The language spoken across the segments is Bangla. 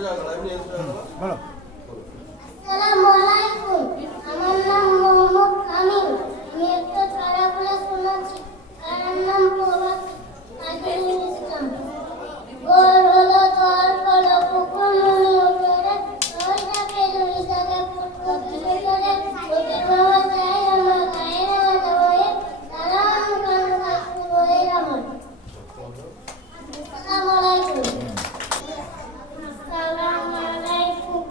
বলো। আসসালামু আলাইকুম। আমার নাম মোহাম্মদ আমিন। আমি একটা ছড়া বলে শোনাচ্ছি। তার নাম প্রভাতী কাজী ইসলাম। গোল হলো দর হলো কুকুর মনি উঠরে ওই ডাকে দুই জায়গা ফুটবল খেলে চলে ওদের বাবা যায় আমার গায়ে রাজা হয়ে তারা গান কাকু হয়ে আমার। আসসালামু আলাইকুম। আসসালামু আলাইকুম।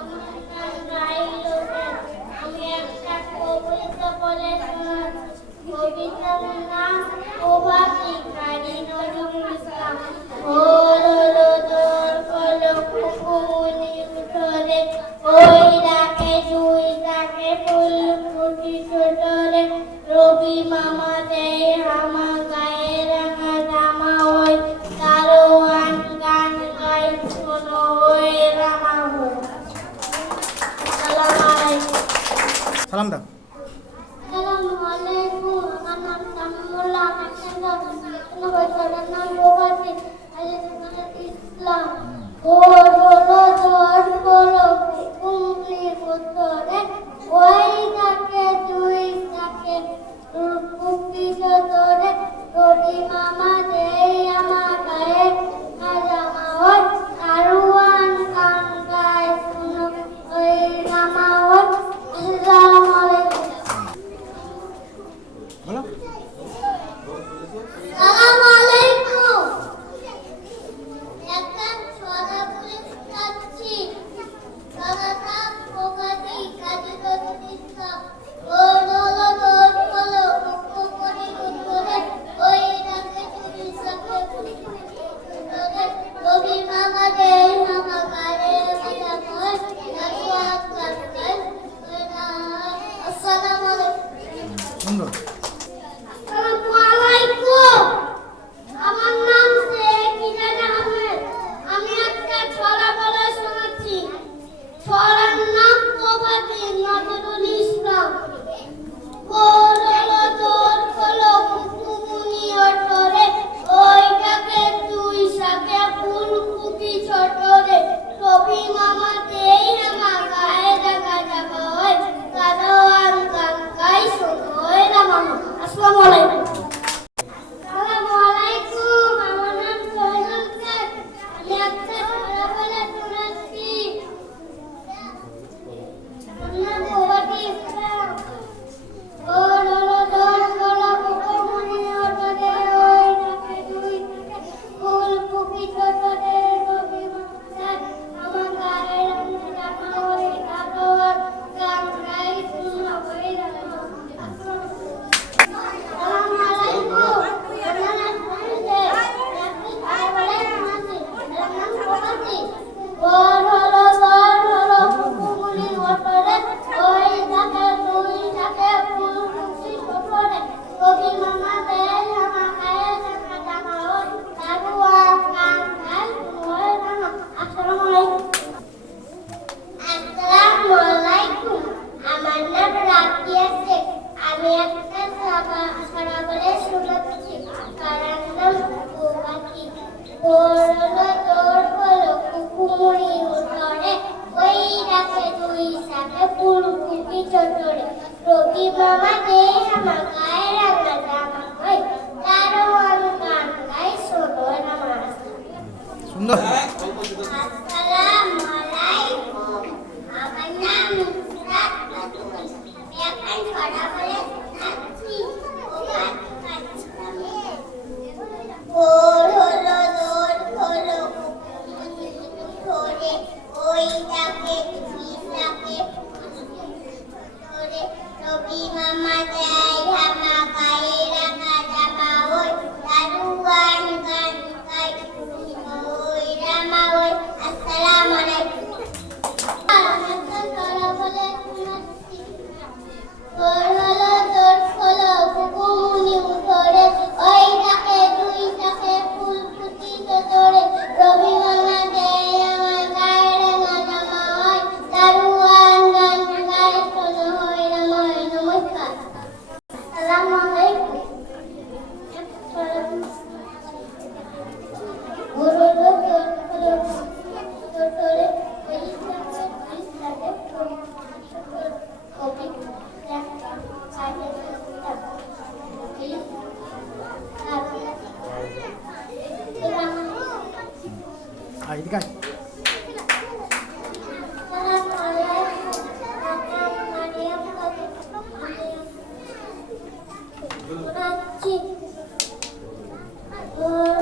আমার নাম রাইল হোসেন। আমি একটা কবিতা বলে শোনাচ্ছি। কবিতার নাম প্রভাতী কাজী নজরুল ইসলাম। গোল হলো দোর হলো কুকুমনি উঠরে ওই ডাকে দুই ডাকে ফুল ফুটি ছোটরে রবি মামা দেয় হামা গায়ে রাঙা জামা ওই দারোয়ান গান গাই শোনো ওই রামা হই। আসসালামু আলাইকুম। সালাম দাও। আসসালামু আলাইকুম। আমার নাম সামিউল্লাহ হাসান। আমার নাম প্রভাতী কাজী ইসলাম। গোল হলো দর হলো কুকুমনি উঠরে ওই ডাকে দুই ডাকে ফুটি ছোটরে রবি মামা দেয় আমার গায়ে জামা ওই দারোয়ান গান গায় শোনো ওই রামা ওই। আসসালামু আলাইকুম। বলো। আসসালামু আলাইকুম। একটা ছড়া বলে শোনাচ্ছি। ছড়াটা প্রভাতী কাজী নজরুল ইসলাম। গোল হলো দোর হলো কুকুমনি উঠরে ওই ডাকে দুই ডাকে ফুটি ছোটরে রবি মামা দেয় হামা গায়ে রাঙা জামা ওই দারোয়ান গান গায় ওই রামা ওই। আসসালামু আলাইকুম। সুন্দর। আসসালামু আলাইকুম। আমার নাম শেখ ইজাজ আহমেদ। আমি একটা ছড়া বলে শোনাচ্ছি। ছড়ার নাম প্রভাতী নজরুল ইসলাম। গোল হলো দোর হলো কুকুমনি ওঠরে ওই ডাকে দুই শাকে ফুল ফুটি ছোটরে রবি মামা দেই আমার গায়ে রাঙা জামা ওই দারোয়ান গান গাই শোনো ওই রামা। আসসালামু আলাইকুম। আসসালামু আলাইকুম। আমার নাম সোহেল শেখ। আমি একটা ছড়া বলে শোনাচ্ছি। আমার নাম প্রভাতী ইসলাম। গোল হলো দোর হলো কুকুমনি ওঠরে ওই ডাকে দুই ডাকে ফুল ফুটি ছোটরে রবি মামা দেয় আমার গায়ে রাঙা জামা ওই দারোয়ান গান গাই শোনো ওই রামা। আসসালামু আলাইকুম। আমার নাম সোহেল শেখ। আমি একটা ছড়া বলে শোনাচ্ছি। আমার নাম প্রভাতী। গোল হলো দর হলো কুকুমনি ওঠরে ওই ডাকে দুই ডাকে ফুল ফুটি ছোটরে রবি মামা দেয় আমার গায়ে রাঙা জামা ওই দারোয়ান গান গায় শোনো ওই রামা। আসসালামু আলাইকুম। আসসালামু আলাইকুম। আমার নাম রাকিয়া শেখ। আমি একটা ছড়া বলে শোনাচ্ছি। তার নাম প্রভাতী। গোল হলো দোর হলো কুকুমনি উঠরে ওই ডাকে দুই শাকে ফুল ফুটি ছোটরে রবি মামা দেয় আমার গায়ে রাঙা জামা ওই দারোয়ান গান গায় শোনো রামা। সুন্দর। আসসালামু আলাইকুম। আমার নাম নুসরাত খাতুন। আমি একটা ছড়া বলে শোনাচ্ছি। গোল হলো দোর হলো কুকুমনি উঠরে ওই ডাকে দুই ডাকে ফুটি ছোটরে রবি মামা দেয় হামা গায়ে রাঙা জামা ওই দারোয়ান গান গায় শোনো ওই রামা ওই। আসসালামু আলাইকুম। একটা ছড়া বলে শোনাচ্ছি। গোল হলো দোর হলো কুকুমনি উঠরে ওই ডাকে দুই ডাকে ফুল ফুটি ছোটরে রবি মামা দেয় আমার গায়ে রাঙা জামা ওই দারোয়ান গান আয় এদিকে আয়। আসসালামু